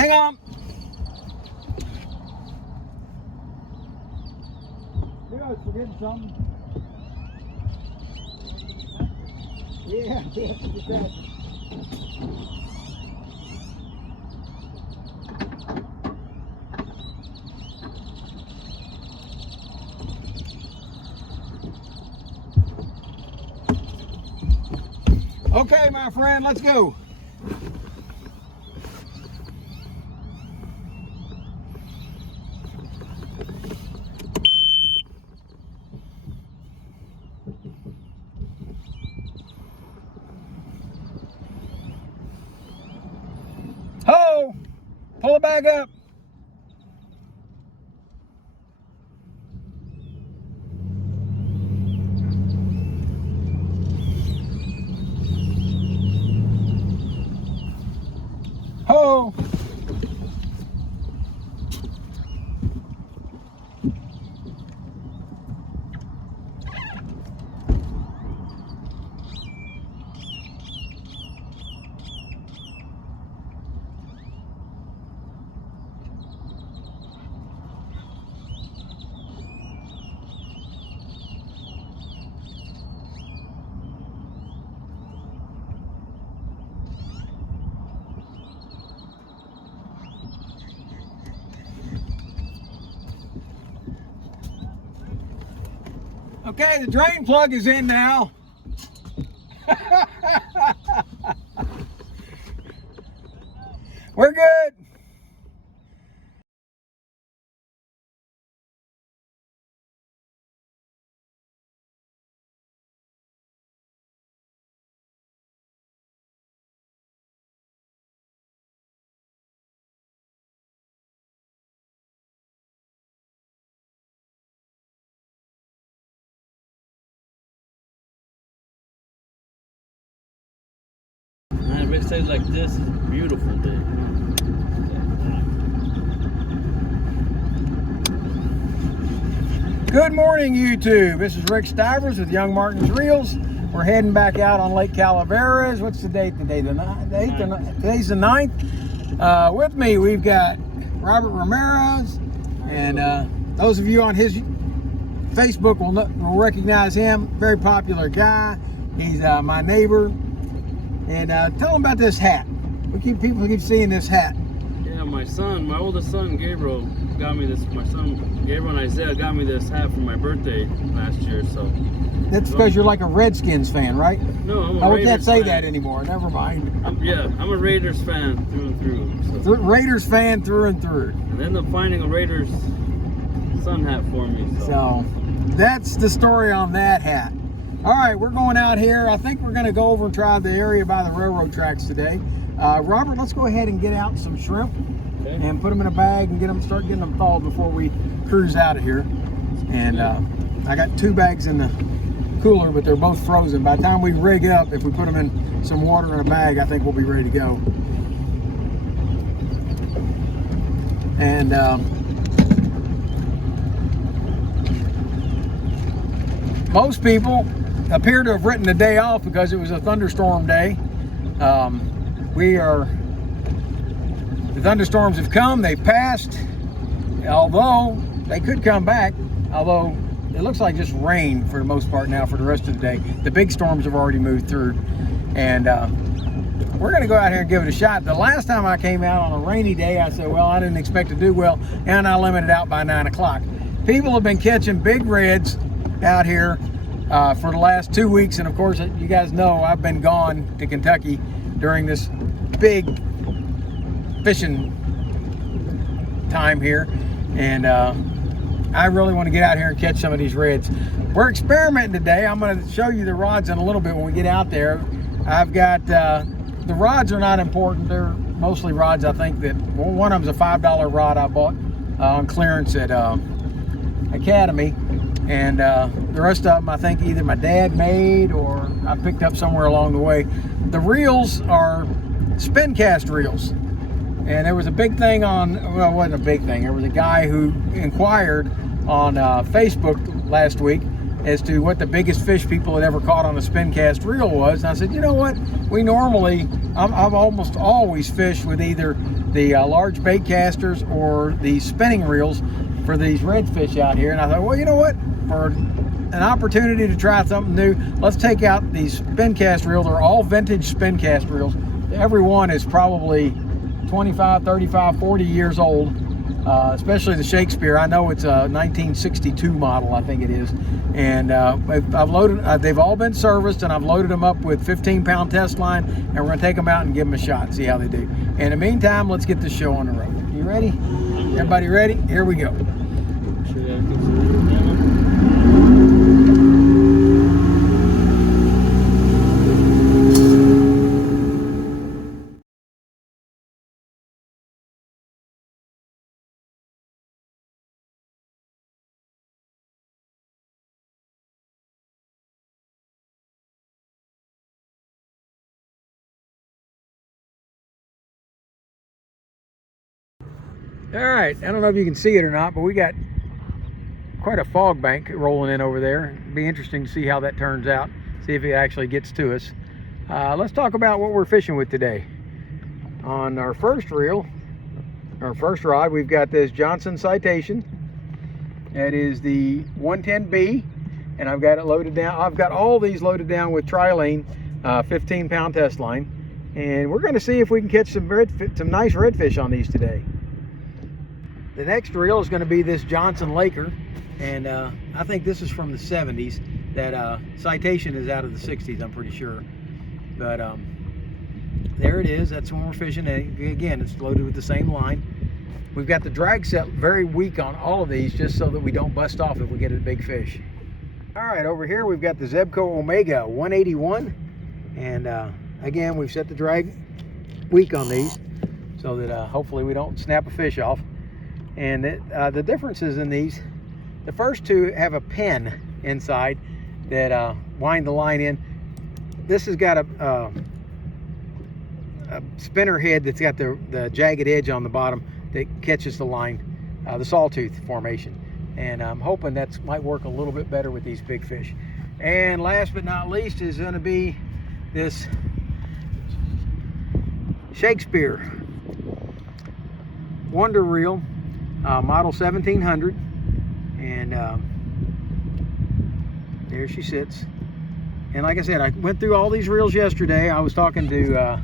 Hang on. You guys forgetting something? Yeah, get that. Okay, my friend, let's go. Ho! Pull it back up. Ho! Okay, the drain plug is in now. We're good. Man, Rick says like this is a beautiful day. Good morning, YouTube. This is Rick Stivers with Young Martin's Reels. We're heading back out on Lake Calaveras. What's the date today? Today's the 9th. With me, we've got Robert Ramirez, and those of you on his Facebook will recognize him. Very popular guy. He's my neighbor. And tell them about this hat. People keep seeing this hat. Yeah, my oldest son, Gabriel, got me this. My son, Gabriel and Isaiah got me this hat for my birthday last year. So that's because you're like a Redskins fan, right? No, I'm a Raiders we can't say fan. that anymore. Never mind. I'm a Raiders fan through and through. So. Raiders fan through and through. And ended up finding a Raiders sun hat for me. So that's the story on that hat. All right, we're going out here. I think we're going to go over and try the area by the railroad tracks today. Robert, let's go ahead and get out some shrimp and put them in a bag and start getting them thawed before we cruise out of here. And I got 2 bags in the cooler, but they're both frozen. By the time we rig up, if we put them in some water in a bag, I think we'll be ready to go. And most people appear to have written the day off because it was a thunderstorm day. The thunderstorms have come, they've passed, although they could come back, although it looks like just rain for the most part now for the rest of the day. The big storms have already moved through, and we're gonna go out here and give it a shot. The last time I came out on a rainy day, I said, well, I didn't expect to do well, and I limited out by 9 o'clock. People have been catching big reds out here for the last 2 weeks, and of course you guys know I've been gone to Kentucky during this big fishing time here, and I really want to get out here and catch some of these reds. We're experimenting today. I'm going to show you the rods in a little bit when we get out there. I've got the rods are not important. They're mostly rods, I think, that one of them's a $5 rod I bought on clearance at Academy. And the rest of them, I think, either my dad made or I picked up somewhere along the way. The reels are spin cast reels. And there was a big thing on, well, it wasn't a big thing. There was a guy who inquired on Facebook last week as to what the biggest fish people had ever caught on a spin cast reel was. And I said, you know what? We normally, I've almost always fished with either the large bait casters or the spinning reels for these redfish out here. And I thought, well, you know what? For an opportunity to try something new, let's take out these spin cast reels. They're all vintage spin cast reels. Every one is probably 25, 35, 40 years old, especially the Shakespeare. I know it's a 1962 model, I think it is. And I've loaded, they've all been serviced, and I've loaded them up with 15-pound test line, and we're gonna take them out and give them a shot and see how they do. In the meantime, let's get this show on the road. You ready? Everybody ready? Here we go. All right, I don't know if you can see it or not, but we got quite a fog bank rolling in over there. It'll be interesting to see how that turns out, see if it actually gets to us. Let's talk about what we're fishing with today. On our first reel, our first rod, we've got this Johnson Citation. That is the 110B, and I've got it loaded down. I've got all these loaded down with trilene 15-pound test line, and we're going to see if we can catch some nice redfish on these today. The next reel is going to be this Johnson Laker, and I think this is from the 70s. That Citation is out of the 60s, I'm pretty sure. But there it is. That's when we're fishing. And again, it's loaded with the same line. We've got the drag set very weak on all of these, just so that we don't bust off if we get a big fish. All right, over here we've got the Zebco Omega 181, and again, we've set the drag weak on these so that hopefully we don't snap a fish off. And the differences in these, the first two have a pin inside that wind the line in. This has got a spinner head that's got the jagged edge on the bottom that catches the line, the sawtooth formation. And I'm hoping that might work a little bit better with these big fish. And last but not least is going to be this Shakespeare Wonder Reel. Model 1700, and there she sits. And like I said, I went through all these reels yesterday. I was talking to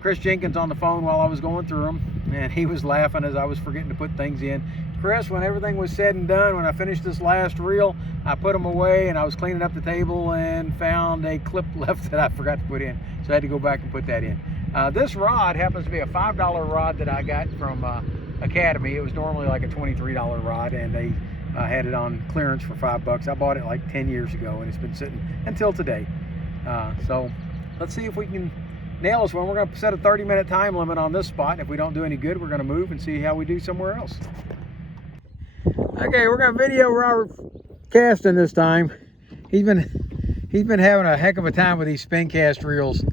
Chris Jenkins on the phone while I was going through them, and he was laughing as I was forgetting to put things in. Chris, when everything was said and done, when I finished this last reel, I put them away and I was cleaning up the table and found a clip left that I forgot to put in, so I had to go back and put that in. This rod happens to be a $5 rod that I got from Academy. It was normally like a $23 rod, and they had it on clearance for $5. I bought it like 10 years ago, and it's been sitting until today. So let's see if we can nail this one. We're going to set a 30-minute time limit on this spot, and if we don't do any good, we're going to move and see how we do somewhere else. Okay, we're going to video Robert casting this time. He's been having a heck of a time with these spin cast reels,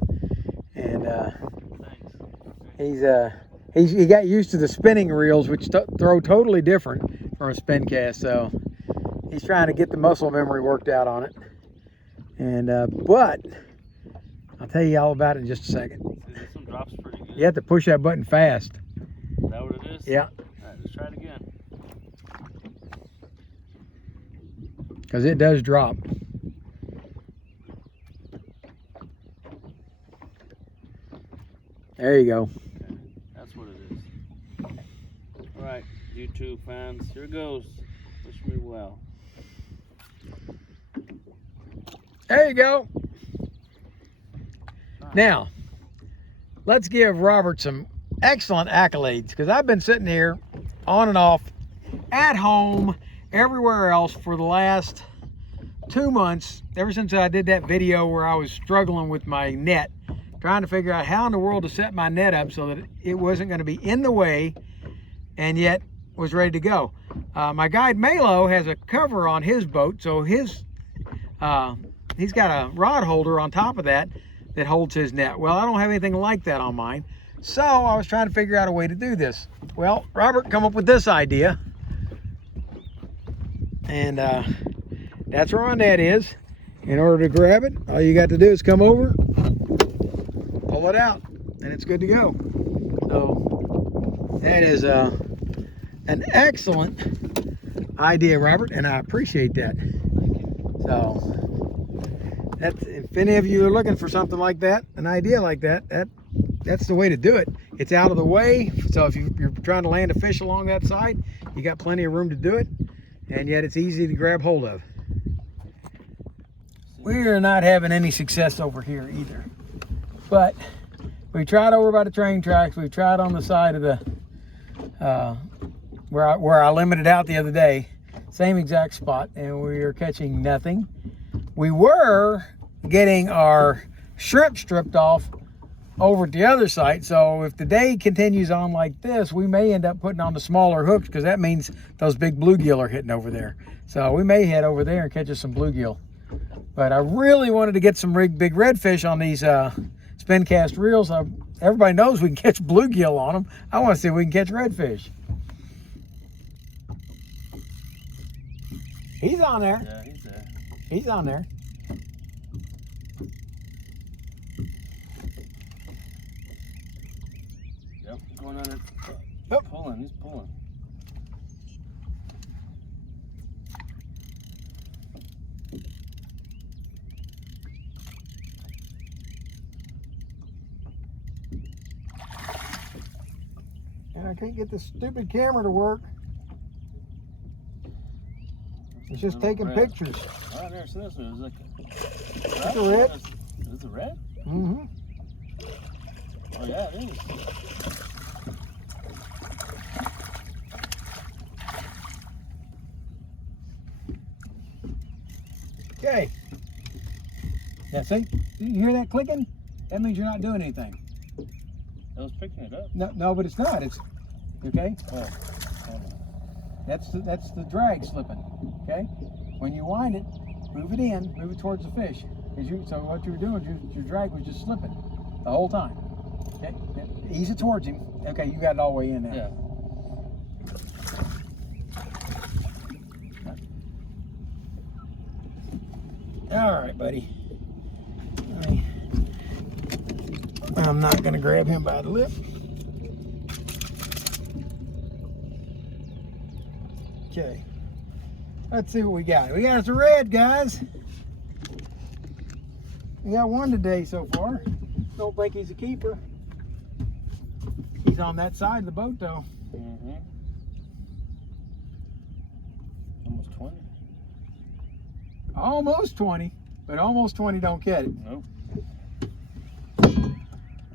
and he got used to the spinning reels, which throw totally different from a spin cast. So he's trying to get the muscle memory worked out on it. And but I'll tell you all about it in just a second. This one drops pretty good. You have to push that button fast. Is that what it is? Yeah. All right, let's try it again. Because it does drop. There you go. That's what it is. All right, YouTube fans, here it goes. Wish me well. There you go. Now, let's give Robert some excellent accolades, because I've been sitting here on and off at home, everywhere else for the last 2 months, ever since I did that video where I was struggling with my net, trying to figure out how in the world to set my net up so that it wasn't going to be in the way and yet was ready to go. My guide Malo has a cover on his boat, so he's got a rod holder on top of that holds his net. Well, I don't have anything like that on mine, so I was trying to figure out a way to do this. Well, Robert come up with this idea, and that's where my net is. In order to grab it, all you got to do is come over, pull it out, and it's good to go. So that is an excellent idea, Robert, and I appreciate that. So that's, if any of you are looking for something like that, an idea like that, that's the way to do it. It's out of the way, so if you're trying to land a fish along that side, you got plenty of room to do it, and yet it's easy to grab hold of. We're not having any success over here either, but we tried over by the train tracks. We tried on the side of the where I limited out the other day, same exact spot, and we are catching nothing. We were getting our shrimp stripped off over at the other site, so if the day continues on like this, we may end up putting on the smaller hooks, because that means those big bluegill are hitting over there. So we may head over there and catch us some bluegill. But I really wanted to get some big redfish on these spin cast reels. Everybody knows we can catch bluegill on them. I want to see if we can catch redfish. He's on there. Yeah, he's there. He's on there. Yep, going under. Yep. He's pulling. And I can't get this stupid camera to work. It's just taking pictures. Oh, I've never seen this one. It's like That's a red. Is it red? Mm-hmm. Oh yeah, it is. Okay. Yeah, see? You hear that clicking? That means you're not doing anything. I was picking it up. No, but it's not. It's okay. Oh. That's the drag slipping. Okay. When you wind it, move it in, move it towards the fish. So what you were doing, your drag was just slipping the whole time. Okay. Ease it towards him. Okay, you got it all the way in there. Yeah. All right, buddy. I'm not going to grab him by the lip. Okay. Let's see what we got. We got us a red, guys. We got one today so far. Don't think he's a keeper. He's on that side of the boat, though. Mm-hmm. Almost 20. Almost 20, but almost 20 don't get it. Nope.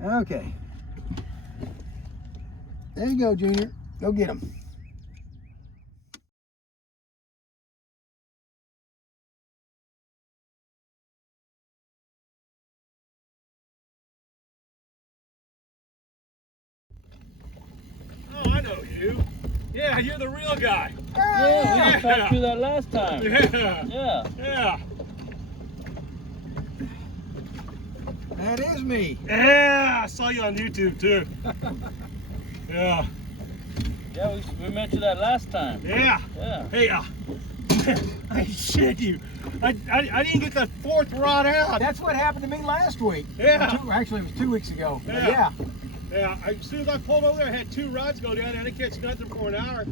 Okay. There you go, Junior. Go get him. Oh, I know you. Yeah, you're the real guy. Yeah, we just passed through that last time. Yeah. Yeah. Yeah. That is me. Yeah, I saw you on YouTube too. Yeah. Yeah, we met you that last time. Yeah. Yeah. Hey, I shit you. I didn't get the fourth rod out. That's what happened to me last week. Yeah. Actually, it was 2 weeks ago. But Yeah. yeah. Yeah, as soon as I pulled over there, I had 2 rods go down. I didn't catch nothing for an hour.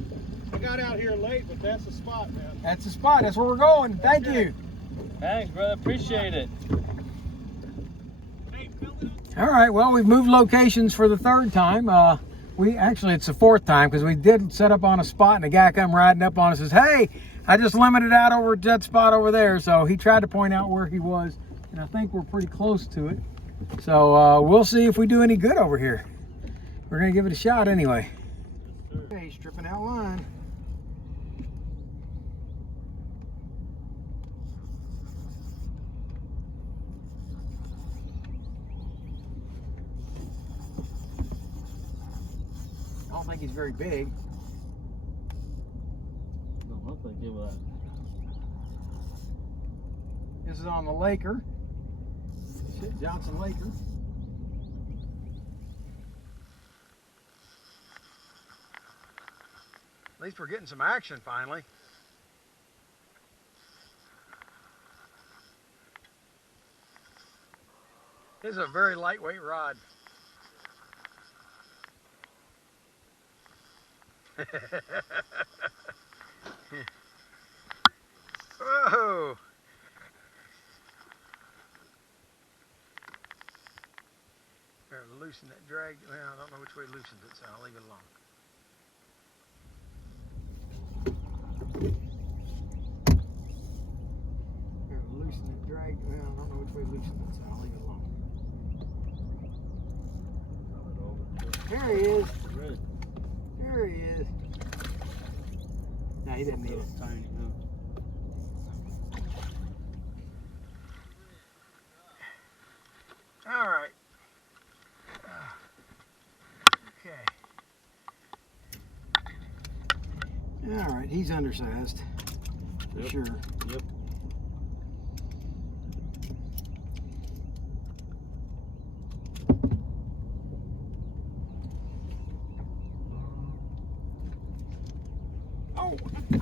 I got out here late, but that's the spot, man. That's the spot. That's where we're going. Thank Okay. you. Thanks, brother. Appreciate it. Hey, fill it up. All right. Well, we've moved locations for the 3rd time. It's the 4th time, because we did set up on a spot, and a guy come riding up on us and says, "Hey, I just limited out over at that spot over there." So he tried to point out where he was, and I think we're pretty close to it. So we'll see if we do any good over here. We're gonna give it a shot anyway. Okay, stripping out line. I don't think he's very big. Don't look like it, but This is on the Laker. Johnson Laker. At least we're getting some action finally. This is a very lightweight rod. Whoa! Better loosen that drag. Well, I don't know which way loosens it, so I'll leave it alone. Better loosen that drag. Well, I don't know which way loosens it, so I'll leave it alone. There he is. Good. There he is. No, he didn't need it. Tiny, no. All right. Okay. All right, he's undersized. For sure. Yep.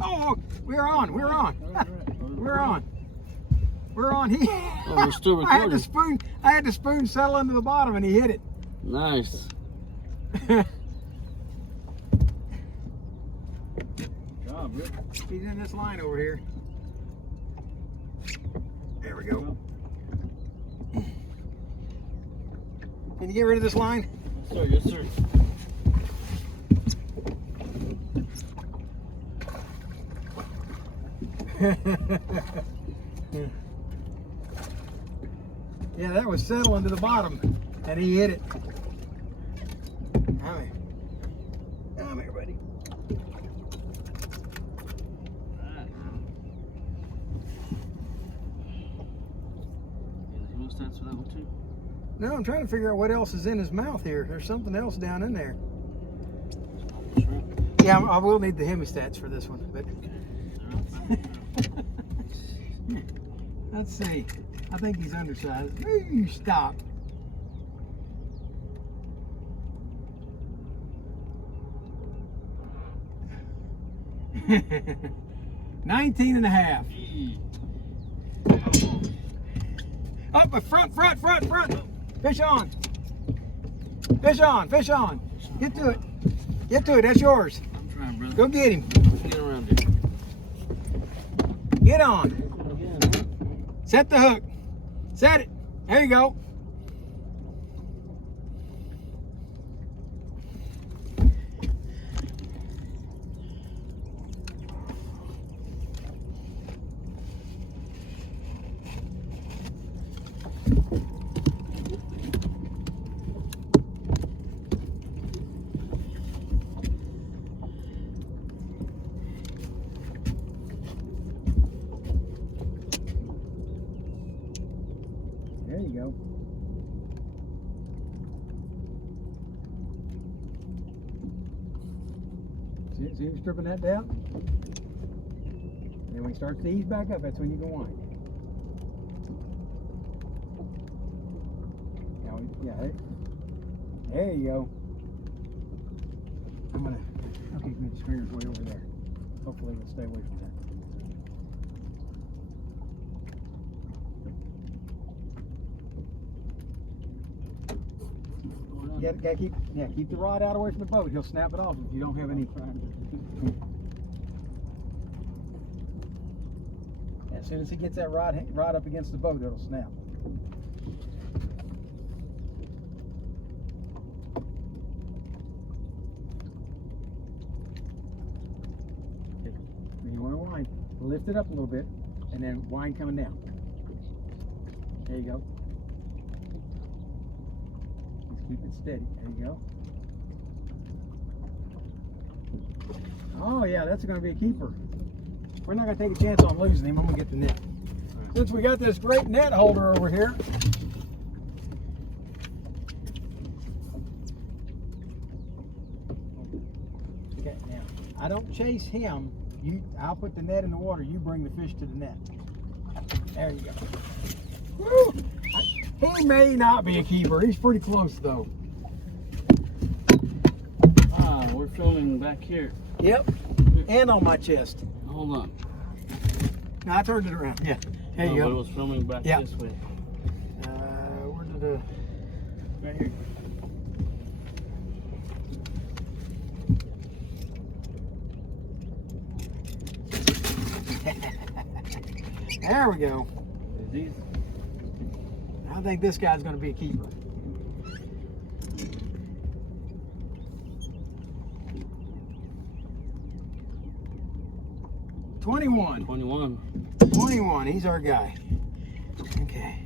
Oh, we're on. We're on. We're on. We're on. He. Oh, we're still recording. I had the spoon settle into the bottom, and he hit it. Nice. Job, Rick. He's in this line over here. There we go. Can you get rid of this line? Yes, sir. Yes, sir. Yeah, that was settling to the bottom, and he hit it. Come here, buddy. You stats for that one too? No, I'm trying to figure out what else is in his mouth here. There's something else down in there. Yeah, I will need the hemostats for this one, but let's see. I think he's undersized. Ooh, stop. $19.5. Up, front. Fish on. Fish on. Get to it. That's yours. I'm trying, brother. Go get him. Get around here. Get on. Set the hook. Set it. There you go. There you go. See him stripping that down? And when he starts to ease back up, that's when you go wind. Now, yeah, there you go. I'll keep his fingers way over there. Hopefully he'll stay away from that. You gotta keep the rod out away from the boat. He'll snap it off if you don't have any. As soon as he gets that rod up against the boat, it'll snap. Okay. Then you want to wind. Lift it up a little bit, and then wind coming down. There you go. Keep it steady. There you go. Oh yeah, that's going to be a keeper. We're not going to take a chance on losing him. I'm going to get the net. Since we got this great net holder over here. Okay, now I don't chase him. I'll put the net in the water. You bring the fish to the net. There you go. Woo! He may not be a keeper. He's pretty close though. Ah, we're filming back here. Yep. And on my chest. Hold on. No, I turned it around. Yeah. There you But it go. was filming back this way. Where did the... Right here. There we go. These. I think this guy's going to be a keeper. $21. 21. He's our guy. Okay.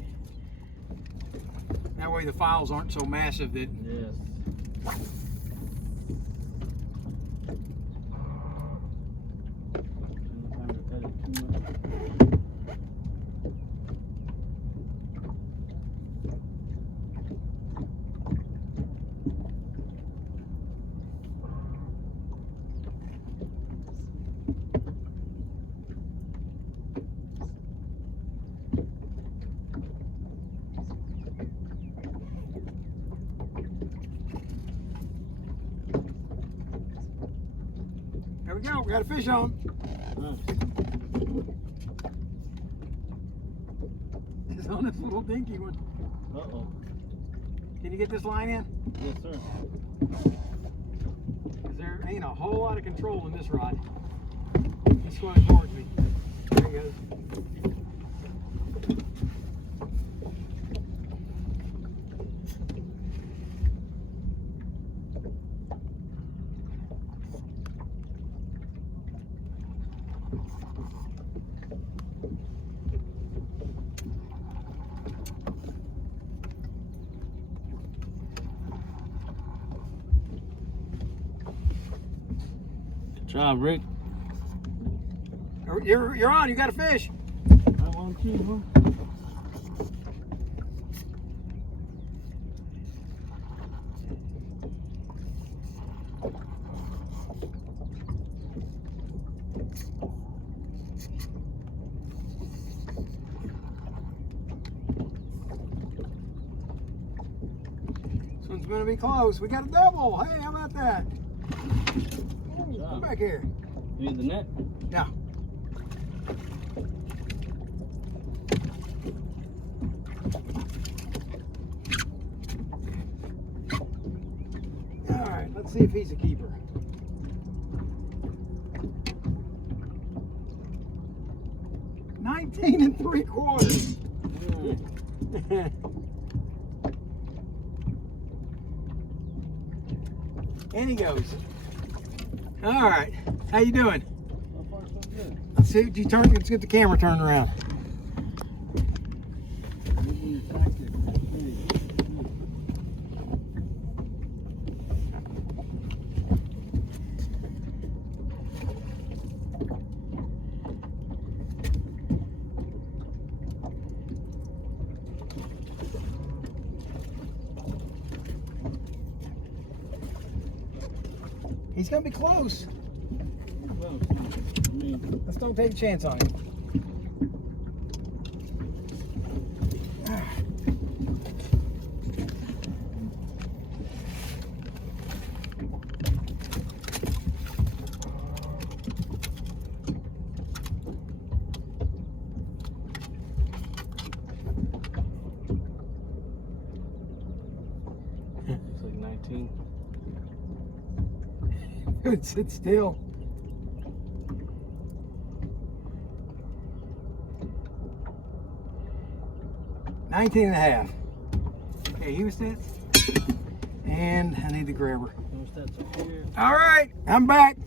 That way the files aren't so massive that. Yes. There we go. We got a fish on. It's on this little dinky one. Uh-oh. Can you get this line in? Yes, sir. Because there ain't a whole lot of control in this rod. He's swimming towards me. There he goes. Good job, Rick. You're on. You got a fish. I want to keep him. This one's going to be close. We got a double. Hey, how about that? Ooh, come back here. You need the net? Yeah. All right, let's see if he's a keeper. $19 3/4. And he goes. All right, how you doing? So far, so good. Let's see what you turn. Let's get the camera turned around. He's gonna be close. Let's don't take a chance on him. Looks like 19. Dude, sit still. $19.5. Okay, he was that. And I need the grabber. All right, I'm back.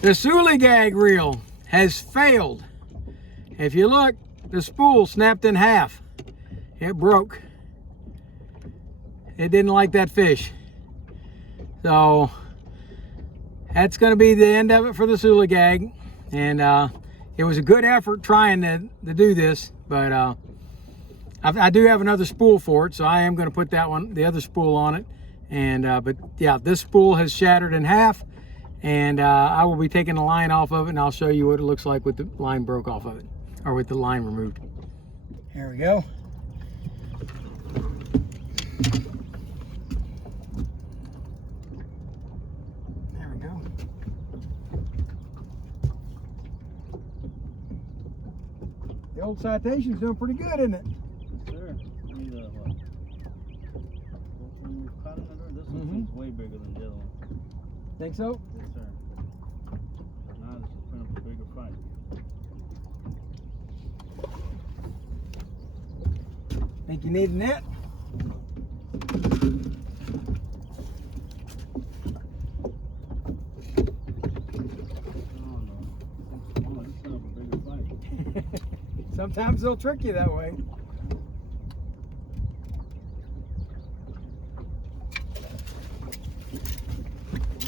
The Suli gag reel has failed. If you look, the spool snapped in half. It broke. It didn't like that fish. So that's going to be the end of it for the Suli gag. And it was a good effort trying to do this, but I do have another spool for it, so I am going to put that one, the other spool on it. And but yeah, this spool has shattered in half, and I will be taking the line off of it, and I'll show you what it looks like with the line broke off of it, or with the line removed. Here we go. There we go. The old Citation's doing pretty good, isn't it? Sure. Need a what? This one seems way bigger than the other one. Think so? Yes, sir. Now this is putting up a bigger fight. Think you need a net? Sometimes they'll trick you that way.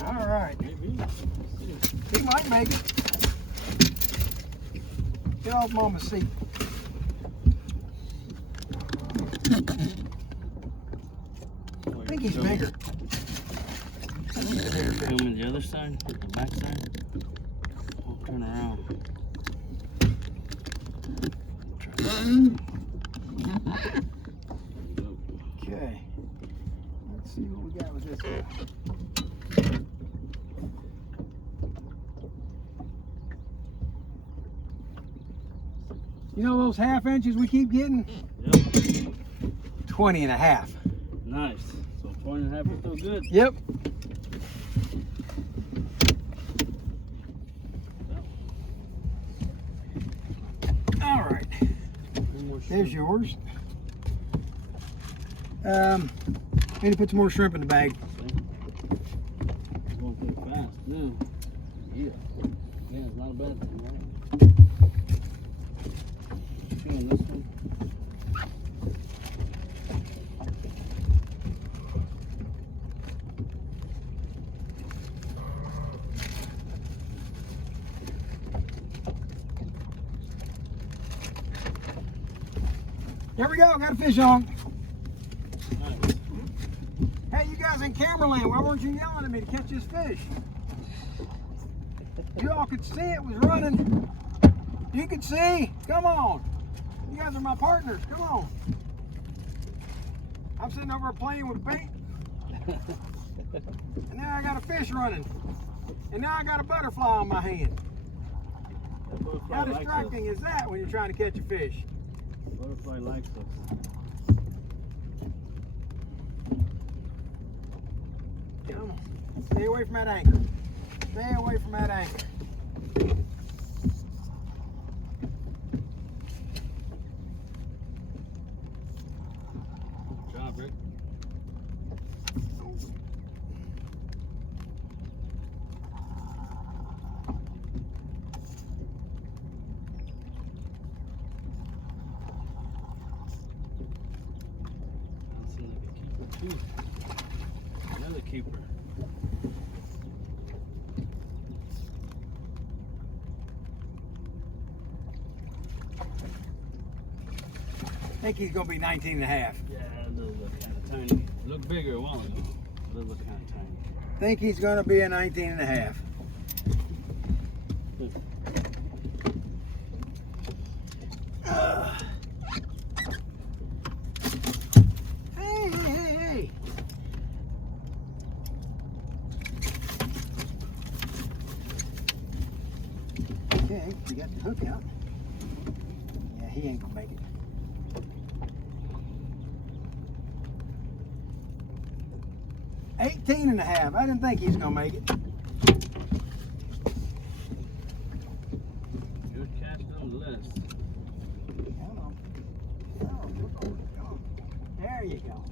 All right. Maybe. He might make it. Get off Mama's seat. I think he's bigger. Filming the other side, the back side. We'll turn around. Okay. Let's see what we got with this guy. You know those half inches we keep getting? Yep. 20 and a half. Nice. So 20 and a half is still good. Yep. All right. There's yours. Need to put some more shrimp in the bag. It's going pretty fast now. Yeah. Yeah, it's not a bad thing, right? Feeling this one. There we go. Got a fish on. Nice. Hey, you guys in cameraland, why weren't you yelling at me to catch this fish? You all could see it was running. You could see. Come on. You guys are my partners. Come on. I'm sitting over playing with bait. And now I got a fish running. And now I got a butterfly on my hand. How distracting is that when you're trying to catch a fish? Butterfly likes us. Come on. Stay away from that anchor. Stay away from that anchor. Good job, Rick. Another keeper. I think he's going to be 19 and a half. Yeah, a little look kind of tiny. Looked bigger a while ago. A little look kind of tiny. I think he's going to be a 19 and a half. Hey. Okay, we got the hook out. Yeah, he ain't gonna make it. $18 and a half. I didn't think he was gonna make it. Good catch nonetheless. Come on. Come on. There you go.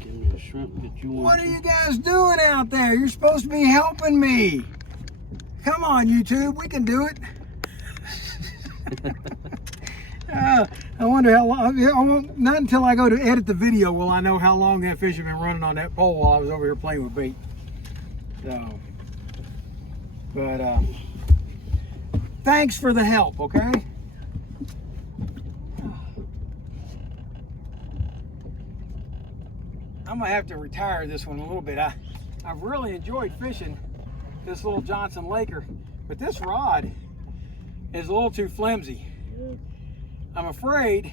Give me a shrimp, get you one. What are you guys doing out there? You're supposed to be helping me. Come on, YouTube, we can do it. I wonder how long, not until I go to edit the video will I know how long that fish had been running on that pole while I was over here playing with bait. So, but thanks for the help, okay? I'm gonna have to retire this one a little bit. I've really enjoyed fishing this little Johnson Laker, but this rod is a little too flimsy. Yeah. I'm afraid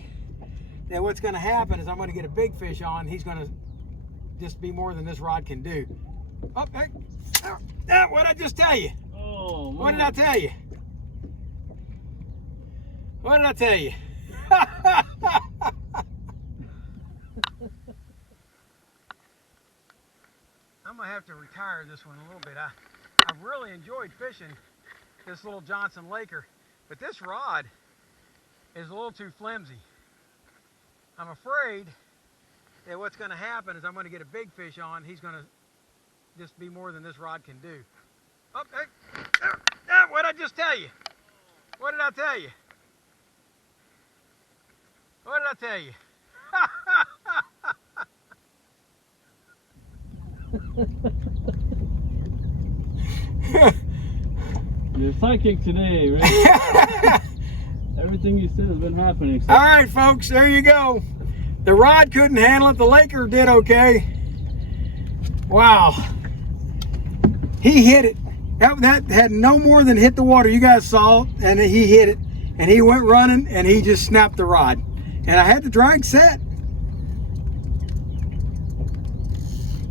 that what's going to happen is I'm going to get a big fish on. He's going to just be more than this rod can do. Oh, hey. What did I just tell you? Oh, man. What did I tell you? What did I tell you? I'm going to have to retire this one a little bit. I've really enjoyed fishing this little Johnson Laker. But this rod is a little too flimsy. I'm afraid that what's going to happen is I'm going to get a big fish on. He's going to just be more than this rod can do. Oh, hey, what did I just tell you? What did I tell you? What did I tell you? You're psychic today, right? Everything you said has been happening. So. All right, folks, there you go. The rod couldn't handle it. The Laker did okay. Wow. He hit it. That had no more than hit the water. You guys saw it, and he hit it. And he went running, and he just snapped the rod. And I had the drag set.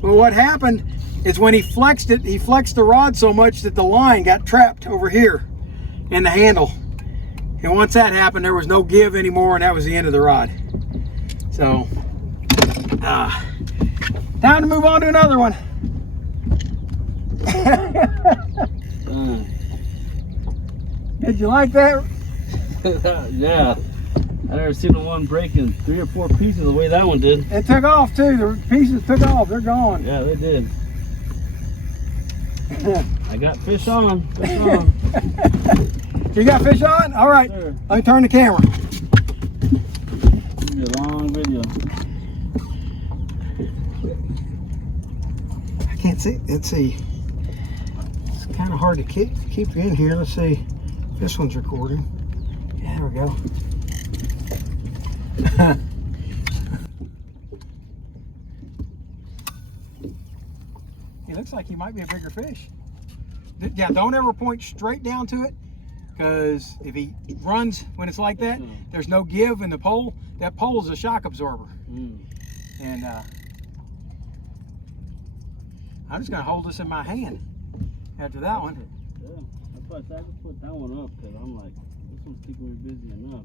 Well, what happened is when he flexed it, he flexed the rod so much that the line got trapped over here in the handle. And once that happened, there was no give anymore, and that was the end of the rod. So, time to move on to another one. Did you like that? Yeah. I never seen the one break in 3 or 4 pieces the way that one did. It took off too. The pieces took off. They're gone. Yeah, they did. I got fish on. Fish on. You got fish on? All right. Sure. Let me turn the camera. It'll be a long video. I can't see. Let's see. It's kind of hard to keep you in here. Let's see. This one's recording. Yeah, there we go. He looks like he might be a bigger fish. Yeah, don't ever point straight down to it, because if he runs when it's like that, there's no give in the pole. That pole is a shock absorber. And I'm just going to hold this in my hand after that one. Yeah, that's why I just put that one up, because I'm like, this one's keeping me busy enough.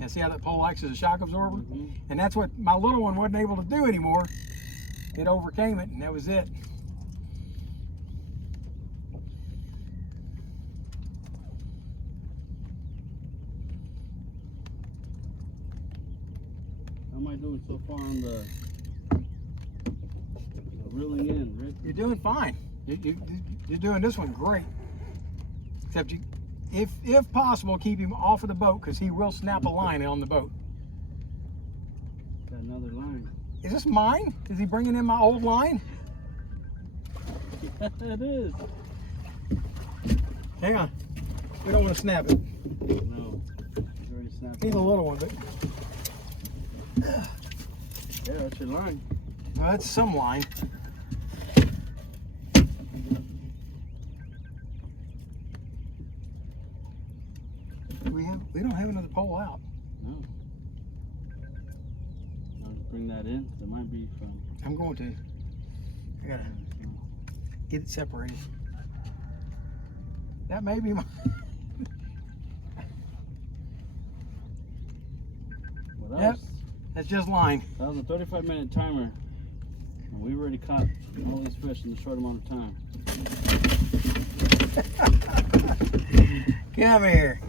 Yeah, see how that pole acts as a shock absorber? And that's what my little one wasn't able to do anymore. It overcame it, and that was it. How am I doing so far on the reeling in, Rick? You're doing fine. You're doing this one great. Except you, if possible, keep him off of the boat, because he will snap a line on the boat. Got another line. Is this mine? Is he bringing in my old line? Yeah, it is. Hang on. We don't want to snap it. No. It's already snapped. Need a little one, but Yeah, that's your line. well, that's some line. We don't have another pole out. No. I'll just bring that in. There might be from. I'm going to. I gotta get it separated. That may be my. Well, Yep, that's just line. That was a 35-minute timer, and we already caught all these fish in a short amount of time. Come here.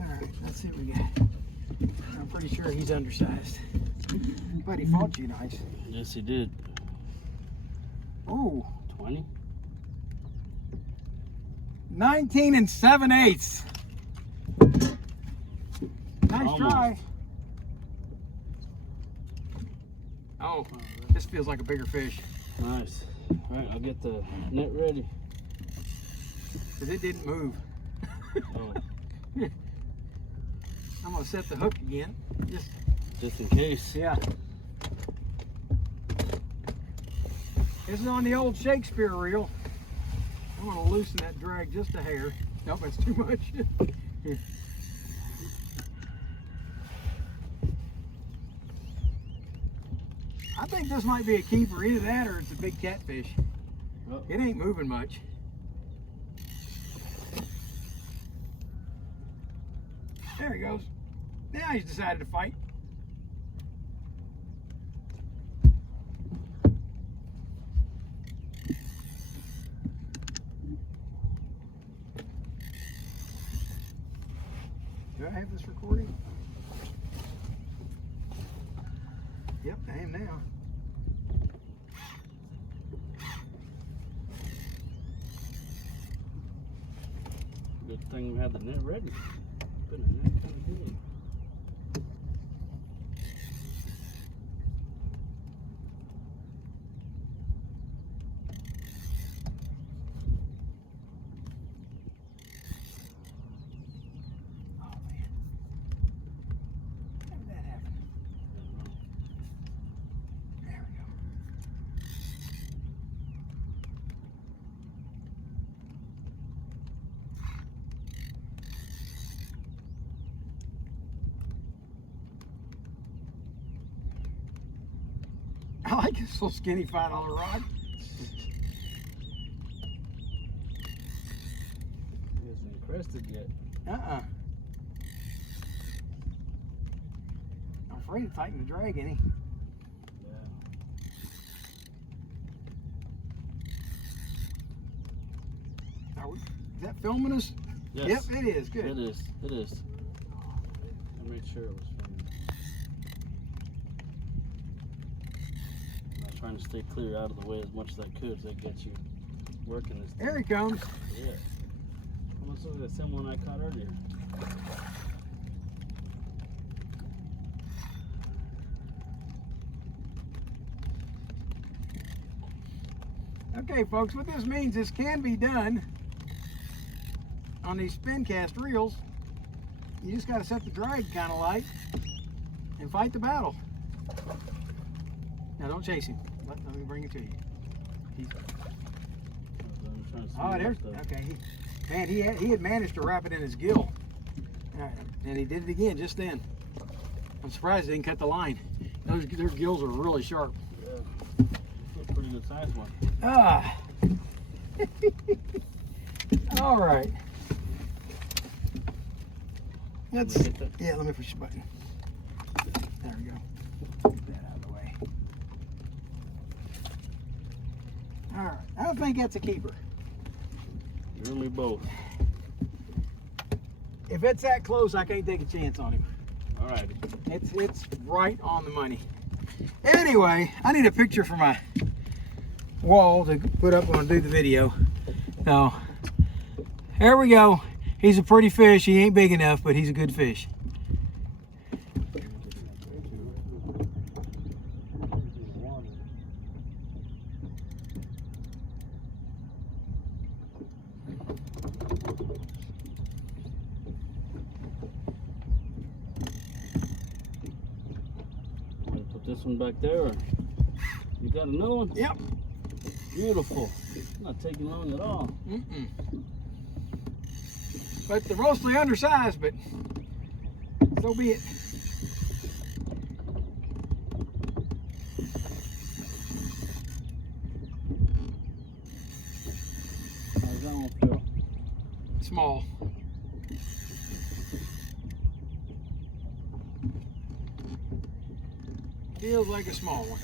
Alright, let's see what we got. I'm pretty sure he's undersized. But he fought you nice. Yes, he did. Ooh. 20? 19 7/8. Nice Almost. try. Oh, this feels like a bigger fish. Nice. All right, I'll get the net ready. Because it didn't move. Oh, I'm going to set the hook again. just in case. Yeah. This is on the old Shakespeare reel. I'm going to loosen that drag just a hair. Nope, that's too much. I think this might be a keeper. Either that or it's a big catfish. Oh. It ain't moving much. There he goes. Now he's decided to fight. Do I have this recording? Yep, I am now. Good thing we had the net ready. Been a net kind of good. Oh man. How did that happen? There we go. I like this little skinny $5 rod. He hasn't crested yet. I'm afraid to tighten the drag, ain't he? Yeah. Is that filming us? Yes. Yep, it is. Good. It is. It is. I made sure it was filming. I was trying to stay clear out of the way as much as I could so I get you working this thing. There he comes. Yeah. Almost look like the same one I caught earlier. Okay, folks, what this means, this can be done on these spin cast reels. You just got to set the drag kind of light and fight the battle. Now, don't chase him. Let me bring it to you. Oh, there's, okay. Man, he had managed to wrap it in his gill. And he did it again just then. I'm surprised he didn't cut the line. Their gills are really sharp. Yeah. That's a pretty good size one. Ah. All right. That's, yeah, let me push the button. There we go. Get that out of the way. All right. I don't think that's a keeper. You and me both. If it's that close, I can't take a chance on him. All right. It's right on the money. Anyway, I need a picture for my wall to put up when I do the video. So, there we go. He's a pretty fish. He ain't big enough, but he's a good fish. Put this one back there. You got another one? Yep. Beautiful. Not taking long at all. Mm-mm. But they're mostly undersized, but so be it. How's that one feel? Small. Feels like a small one.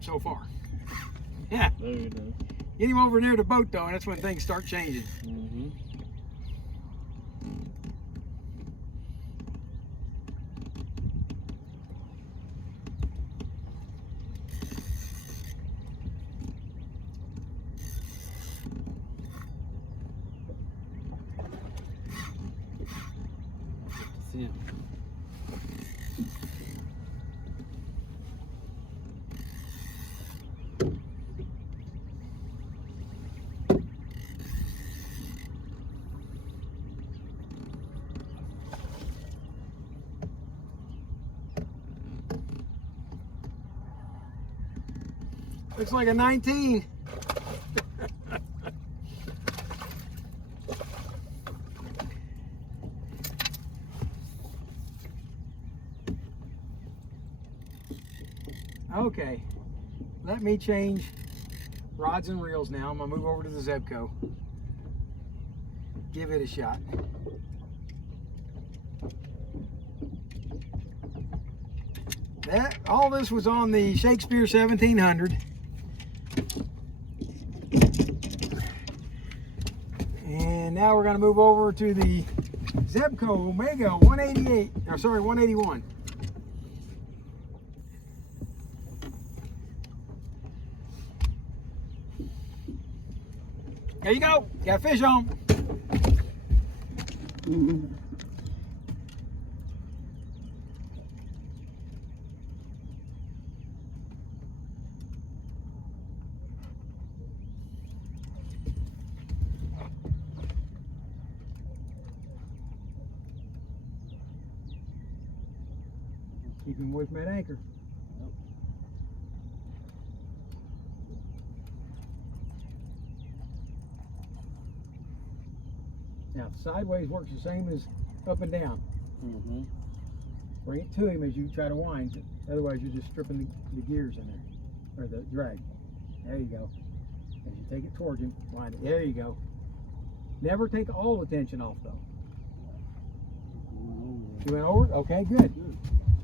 So far. Yeah. There you go. Get him over near the boat though, and that's when things start changing. Mm-hmm. See him. Looks like a 19. Okay, let me change rods and reels now. I'm gonna move over to the Zebco. Give it a shot. All this was on the Shakespeare 1700. And now we're gonna move over to the Zebco Omega 188, or sorry, 181. There you go. Got fish on. Keep him away from that anchor. Now, sideways works the same as up and down. Mm-hmm. Bring it to him as you try to wind it. Otherwise, you're just stripping the gears in there, or the drag. There you go. As you take it towards him, wind it. There you go. Never take all the tension off, though. You went over? Okay, good.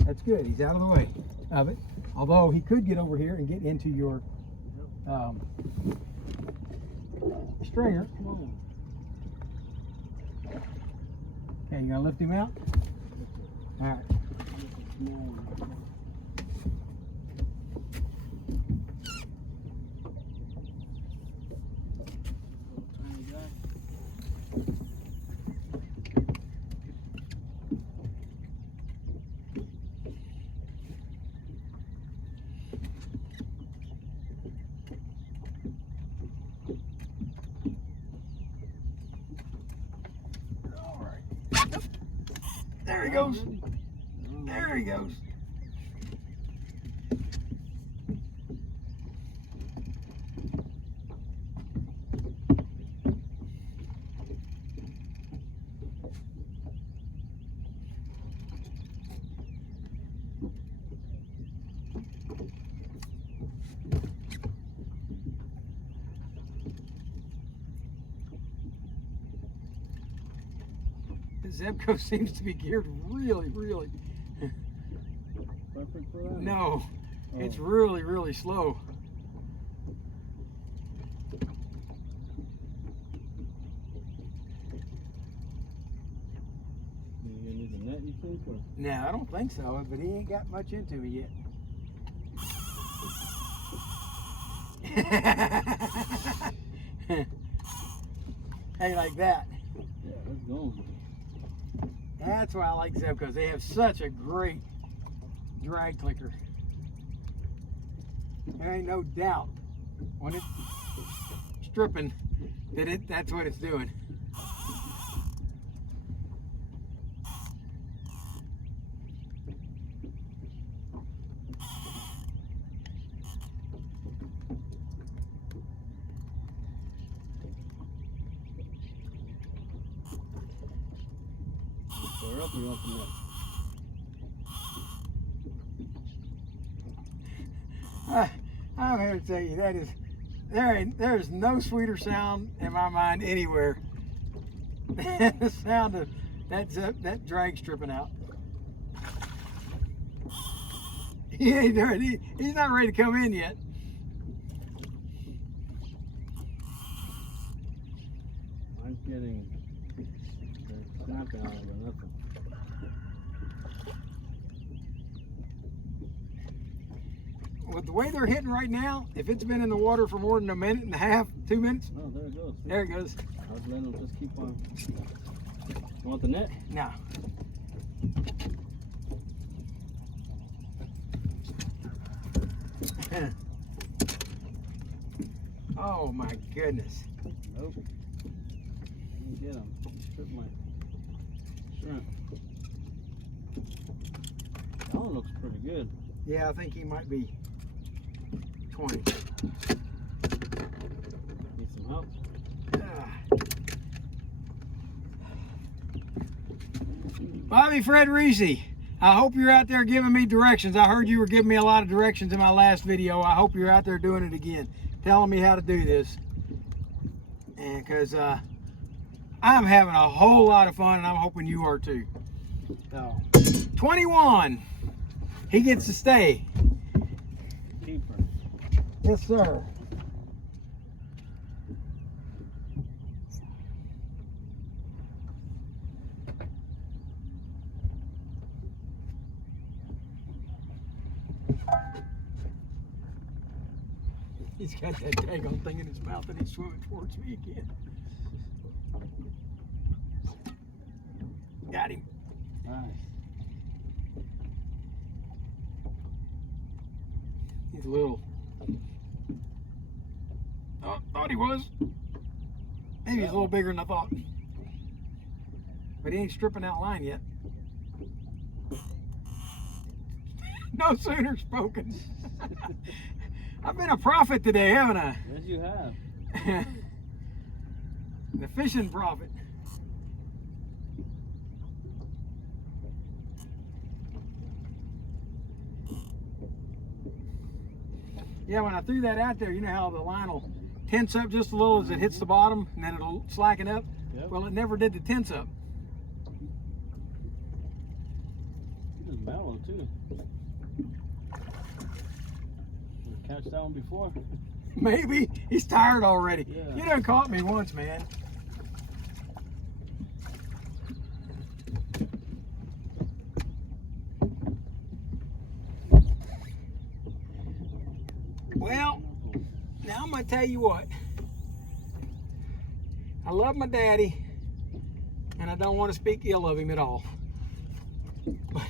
That's good. He's out of the way of it. Although he could get over here and get into your stringer. Come on. Okay, you gonna lift him out? All right. There he goes. There he goes. The Zebco seems to be geared really Perfect for that? no, it's really slow. You gonna need the net, you think? Or? No, I don't think so, but he ain't got much into me yet. Hey, like that. Yeah, let's go. That's why I like Zebcos. They have such a great drag clicker. There ain't no doubt when it's stripping that that's what it's doing. We're up and up and up. I'm here to tell you that is there's no sweeter sound in my mind anywhere than the sound of that drag stripping out. He ain't ready. He's not ready to come in yet. I'm getting snapping out of it, nothing. With the way they're hitting right now, if it's been in the water for more than a minute and a half, 2 minutes, Oh, there it goes. See? there it goes. I was letting them just keep on. You want the net? Now, oh my goodness. Nope. Didn't get him. Strip my shrimp. That one looks pretty good. Yeah, I think he might be 20. Need some help? Bobby Fred Reese, I hope you're out there giving me directions. I heard you were giving me a lot of directions in my last video. I hope you're out there doing it again, telling me how to do this. And because I'm having a whole lot of fun, and I'm hoping you are too. So, 21. He gets to stay. Keeper. Yes, sir. He's got that daggone thing in his mouth and he's swimming towards me again. Got him. Nice. He's a little. Oh, thought he was. Maybe he's a little bigger than I thought. But he ain't stripping out line yet. No sooner spoken. I've been a prophet today, haven't I? Yes, you have. The fishing prophet. Yeah, when I threw that out there, you know how the line will tense up just a little as it hits the bottom and then it'll slacken up? Yep. Well, it never did the tense up. He was mellow too. Catch that one before? Maybe. He's tired already. Yeah. You done caught me once, man. Well, now I'm going to tell you what. I love my daddy, and I don't want to speak ill of him at all. But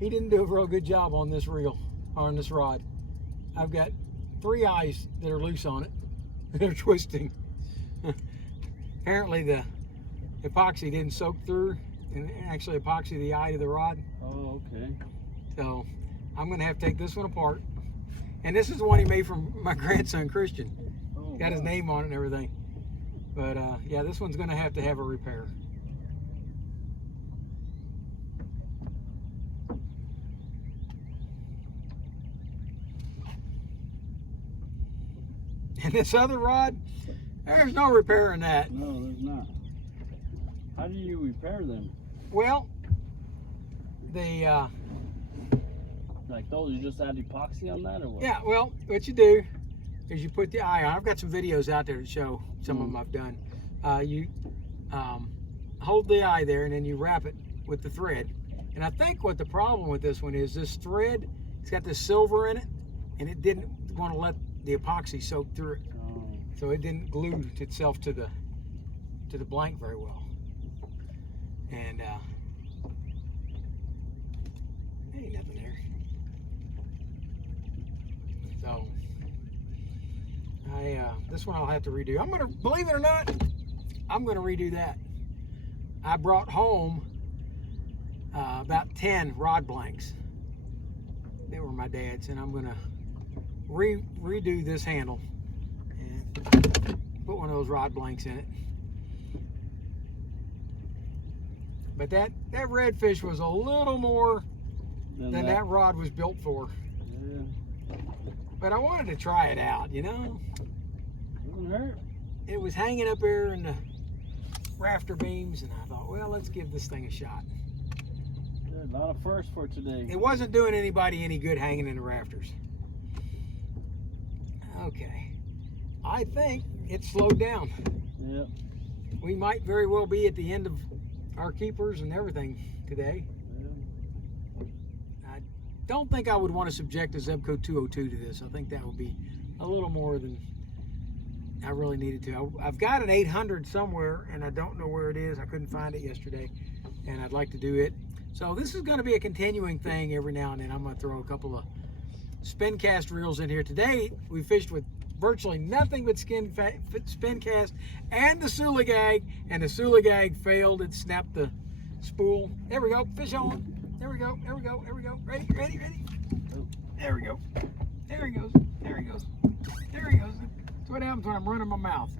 he didn't do a real good job on this reel, or on this rod. I've got 3 eyes that are loose on it. They're twisting. Apparently the epoxy didn't soak through and actually epoxy the eye to the rod. Oh, okay. So I'm gonna have to take this one apart. And this is the one he made from my grandson Christian. Oh, Got his wow. name on it and everything. But yeah, this one's gonna have to have a repair. And this other rod, there's no repairing that. No, there's not. How do you repair them? Well, the Like those, you just add epoxy on that or what? yeah, well, what you do is you put the eye on. I've got some videos out there to show some of them I've done. You hold the eye there and then you wrap it with the thread. And I think what the problem with this one is this thread, it's got this silver in it, and it didn't want to let the epoxy soak through it. Oh. So it didn't glue itself to the blank very well. And ain't nothing there. So this one I'll have to redo. I'm gonna, believe it or not, I'm gonna redo that. I brought home about 10 rod blanks. They were my dad's, and I'm gonna redo this handle and put one of those rod blanks in it. But that redfish was a little more than that rod was built for. Yeah. But I wanted to try it out, you know. Doesn't hurt. It was hanging up there in the rafter beams, and I thought, well, let's give this thing a shot. Good. A lot of firsts for today. It wasn't doing anybody any good hanging in the rafters. Okay. I think it slowed down. Yep. We might very well be at the end of our keepers and everything today. Yeah. I don't think I would want to subject a Zebco 202 to this. I think that would be a little more than I really needed to. I've got an 800 somewhere, and I don't know where it is. I couldn't find it yesterday, and I'd like to do it. So this is going to be a continuing thing every now and then. I'm going to throw a couple of spin cast reels in here. Today, we fished with virtually nothing but spin cast and the Sula gag, and the Sula gag failed. It snapped the spool. There we go. Fish on. There we go. There we go. There we go. Ready, ready, ready. There we go. There he goes. There he goes. There he goes. That's what happens when I'm running my mouth.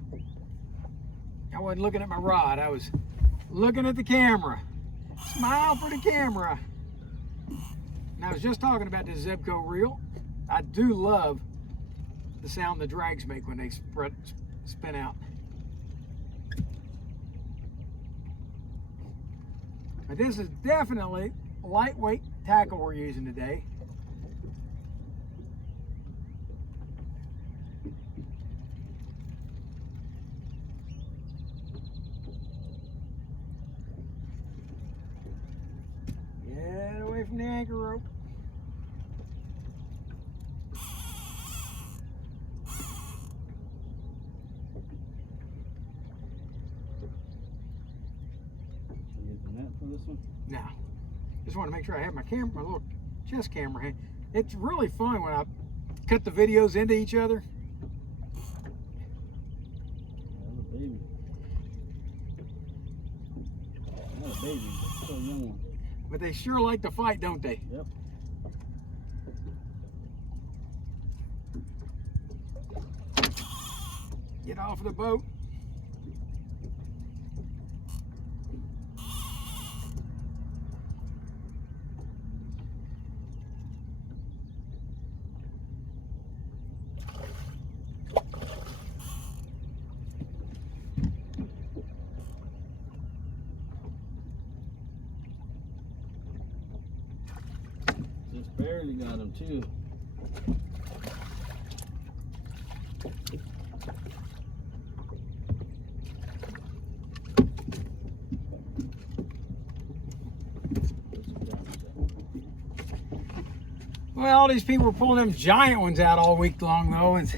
I wasn't looking at my rod. I was looking at the camera. Smile for the camera. And I was just talking about this Zebco reel. I do love the sound the drags make when they spin out. But this is definitely lightweight tackle we're using today. Get away from the anchor rope. For this one? No. Just want to make sure I have my camera, my little chest camera hand. It's really fun when I cut the videos into each other. That's a baby. Not a baby, but still a young one. But they sure like to fight, don't they? Yep. Get off of the boat. Just barely got him too. Well, all these people were pulling them giant ones out all week long, though, and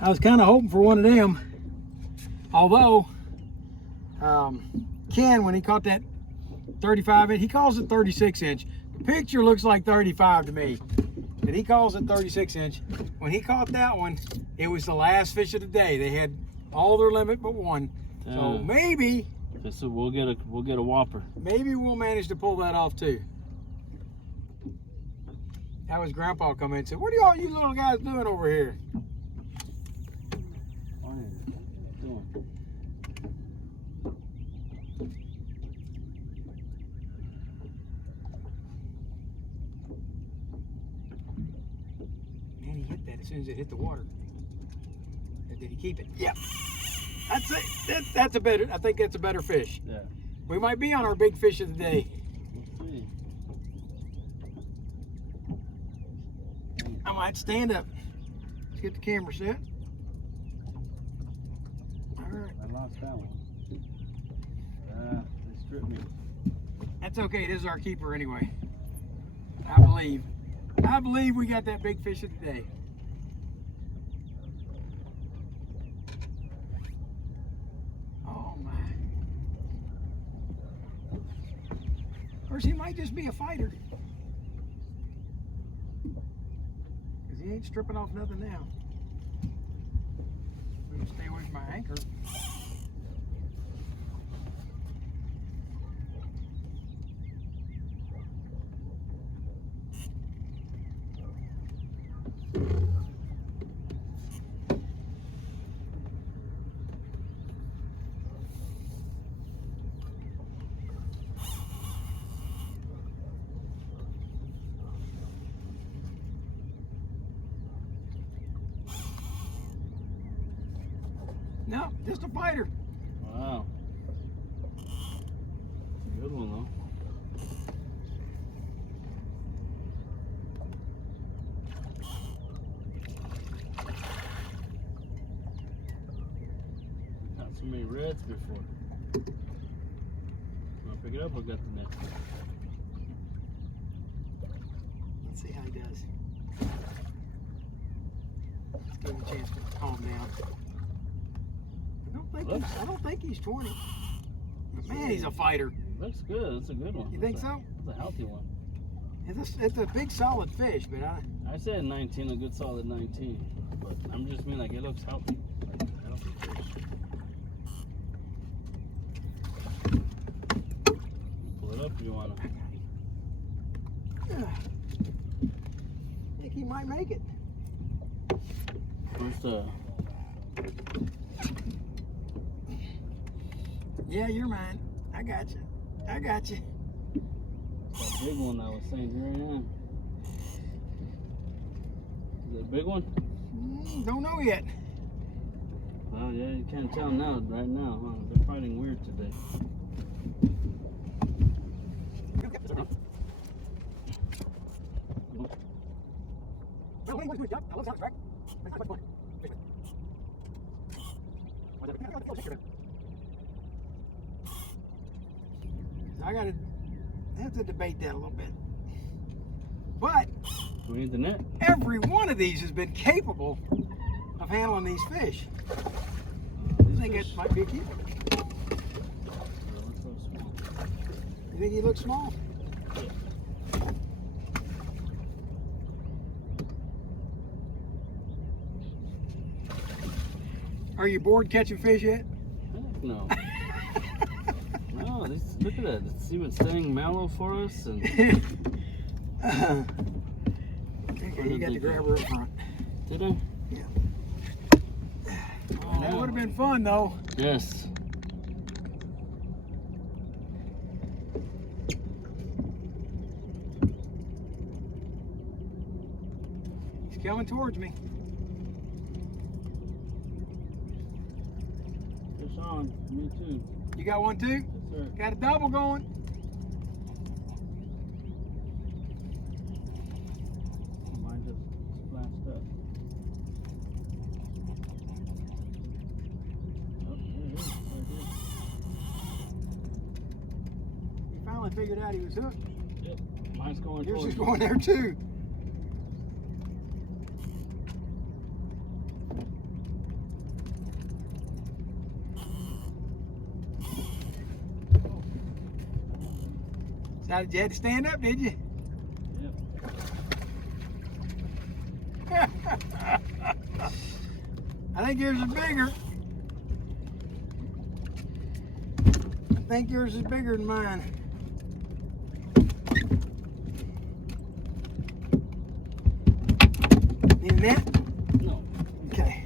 I was kind of hoping for one of them. Although, Ken, when he caught that 35 inch, he calls it 36 inch. The picture looks like 35 to me, but he calls it 36 inch. When he caught that one, it was the last fish of the day. They had all their limit but one. So maybe, So we'll get a whopper. maybe we'll manage to pull that off too. That was Grandpa come in and said, "What are all you little guys doing over here?" Man, he hit that as soon as it hit the water. Or did he keep it? Yep. That's it. That's a better. I think that's a better fish. Yeah. We might be on our big fish of the day. Let's see. I might stand up. Let's get the camera set. All right. I lost that one. They stripped me. That's okay. This is our keeper anyway. I believe we got that big fish of the day. Oh my. Of course, he might just be a fighter. Because he ain't stripping off nothing now. We can stay away from my anchor. No, just a fighter. Wow. Good one though. Got so many reds before. I'll pick it up or got the next one? Let's see how he does. Let's give him a chance to calm down. I don't think he's 20. But man, he's a fighter. Looks good. That's a good one. You think so? That's a healthy one. It's a big solid fish, but I said 19, a good solid 19. But I'm just mean like it looks healthy. Like a healthy fish. Pull it up if you want to. I think he might make it. First, Yeah, you're mine. I got you. I got you. that big one I was saying, here I am. Is it a big one? Don't know yet. Oh yeah, you can't tell now, right now, huh? They're fighting weird today. I gotta have to debate that a little bit. But We need the net. every one of these has been capable of handling these fish. I think it might be a keeper. So small. You think he looks small? Are you bored catching fish yet? Heck no. No, look at that. It's even staying mellow for us. And Okay, you got the grabber up front. did I? Yeah. That would have been fun though. Yes. He's coming towards me. Fish on. Me too. You got one too? Yes, sir. Got a double going. Mine just splashed up. Oh, there it is. Right there. He finally figured out he was hooked. Yep. Mine's going Yours towards is me. going there too. So you had to stand up, did you? Yep. I think yours is bigger. I think yours is bigger than mine. Need a net? No. Okay.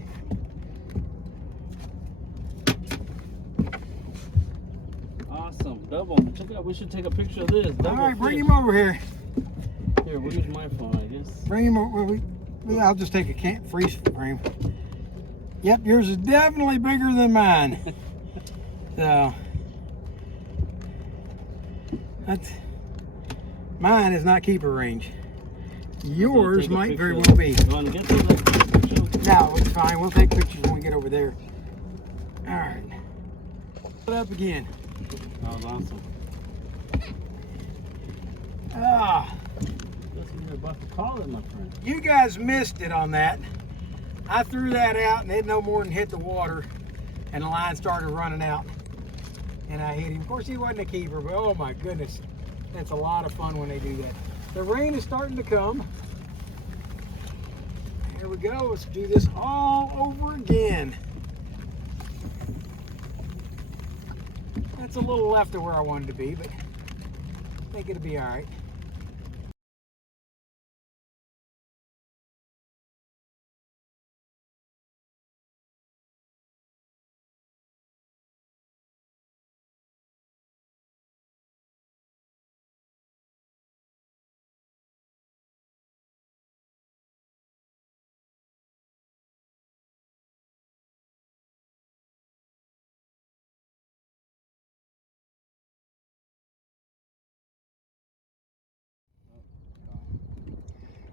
Awesome. Double. Check out. We should take a picture of this. Double All right, bring fish. him over here. Here, we'll use my phone, I guess. Bring him over. I'll just take a can't freeze frame. Yep, yours is definitely bigger than mine. So that's mine is not keeper range. Yours Take a might very picture well of be. it. You want to get to the picture? No, it's fine. We'll take pictures when we get over there. All right. Put it up again. That was awesome. Ah, That's what you're about to call it, my friend. you guys missed it on that. I threw that out and it no more than hit the water, and the line started running out. And I hit him. Of course, he wasn't a keeper, but oh my goodness, that's a lot of fun when they do that. The rain is starting to come. Here we go. Let's do this all over again. That's a little left of where I wanted to be, but I think it'll be all right.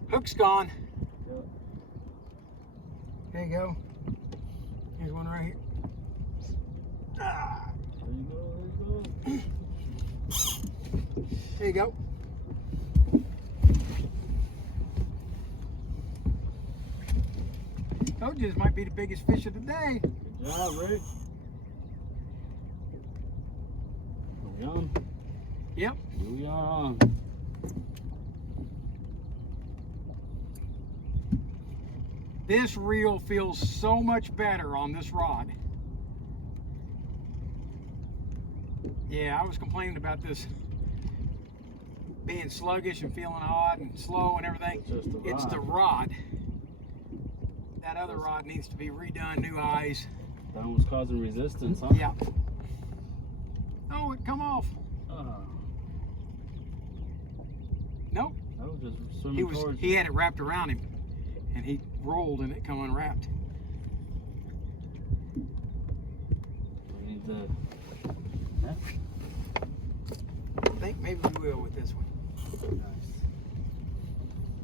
Hook's gone. There you go. Here's one right here. Ah, There you go, there you go. there you go. Told you this might be the biggest fish of the day. Good job, Rick. Are we on? Yep. Here we are on. This reel feels so much better on this rod. Yeah, I was complaining about this being sluggish and feeling odd and slow and everything. It's the rod. That other rod needs to be redone, new eyes. That one was causing resistance, huh? Yeah. Oh, it come off. Nope. That was just swimming towards He had it wrapped around him. and he rolled and it come unwrapped. We need the. Yeah. I think maybe we will with this one.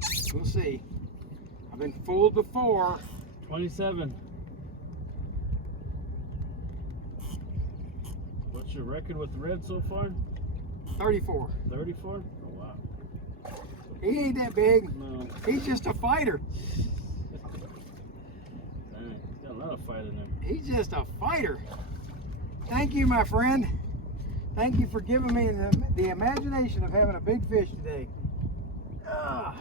Nice. We'll see. I've been fooled before. 27. What's your record with the red so far? 34. 34? Oh wow. He ain't that big. No. He's just a fighter. Dang, he's got a lot of fight in him. He's just a fighter. Thank you, my friend. Thank you for giving me the imagination of having a big fish today. Ah.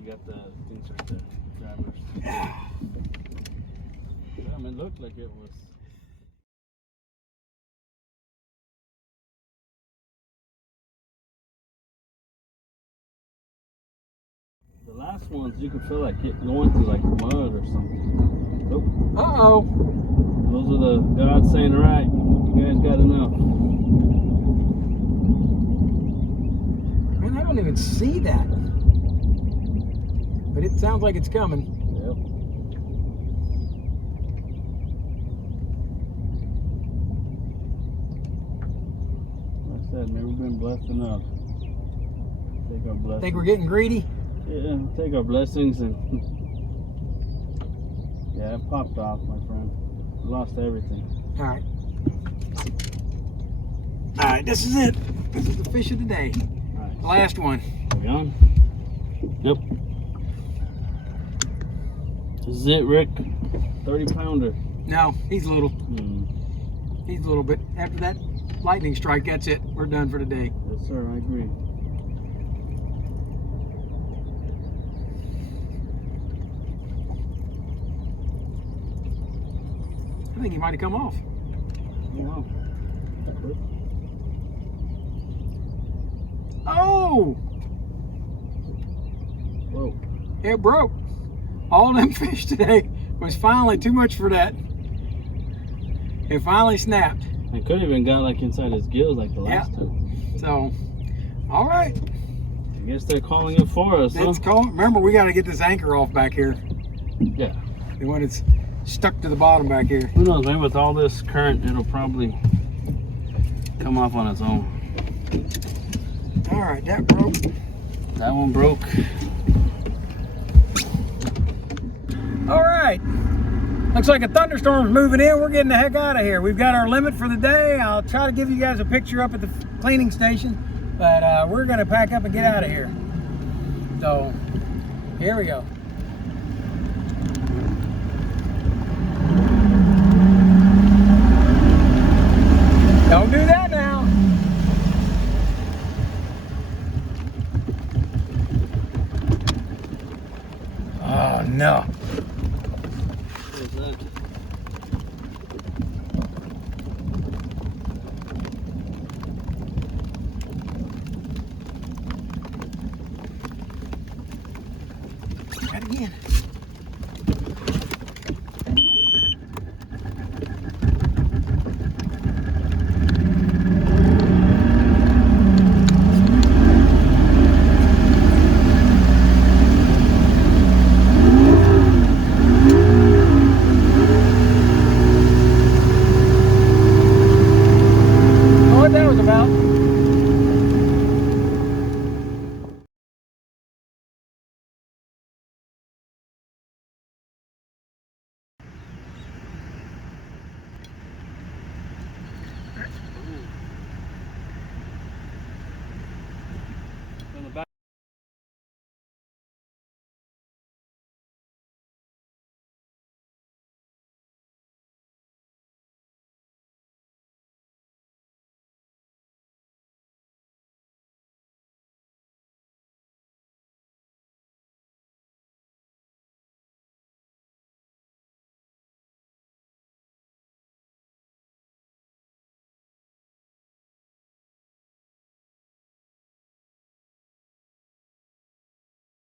You got the things right there, grabbers. Damn, it looked like it was. The last ones you could feel like it going through like mud or something. Nope. Uh-oh. Those are the gods saying, all right, you guys got enough. Man, I don't even see that. But it sounds like it's coming. Yep. Like I said, maybe we've been blessed enough. Take our blessings. Think we're getting greedy? Yeah, take our blessings and yeah, it popped off, my friend. We lost everything. All right. All right, this is it. This is the fish of the day. All right. The last one. Are we on? Yep. This is it, Rick. 30 pounder. No, he's little. Hmm. He's a little bit. After that lightning strike, that's it. We're done for today. Yes, sir, I agree. I think he might have come off. Wow. Oh! Whoa. It broke. All them fish today was finally too much for that. It finally snapped. I could have even got like inside his gills like the last time. So, all right. I guess they're calling it for us, huh? Let's call. Remember, we got to get this anchor off back here. Yeah. The one that's stuck to the bottom back here. Who knows, maybe with all this current, it'll probably come off on its own. All right, that broke. That one broke. All right. Looks like a thunderstorm's moving in. We're getting the heck out of here. We've got our limit for the day. I'll try to give you guys a picture up at the cleaning station, but we're going to pack up and get out of here. So, here we go.